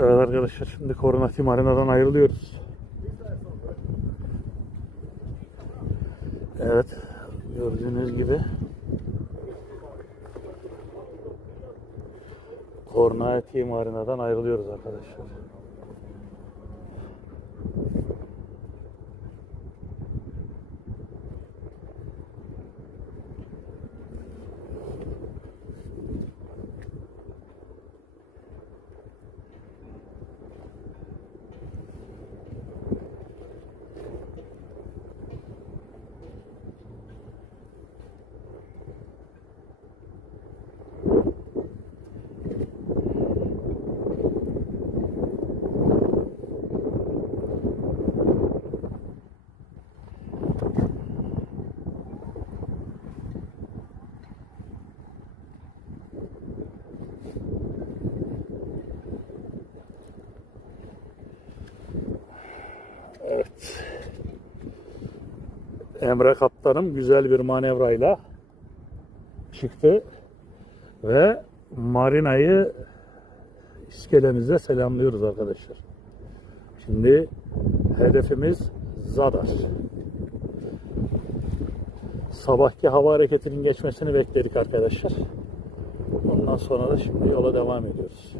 Evet arkadaşlar şimdi Koronati Marina'dan ayrılıyoruz. Evet gördüğünüz gibi Kornati Marina'dan ayrılıyoruz arkadaşlar. Emre Kaptanım güzel bir manevrayla çıktı ve marinayı iskelemizde selamlıyoruz arkadaşlar. Şimdi hedefimiz Zadar. Sabahki hava hareketinin geçmesini bekledik arkadaşlar. Ondan sonra da şimdi yola devam ediyoruz.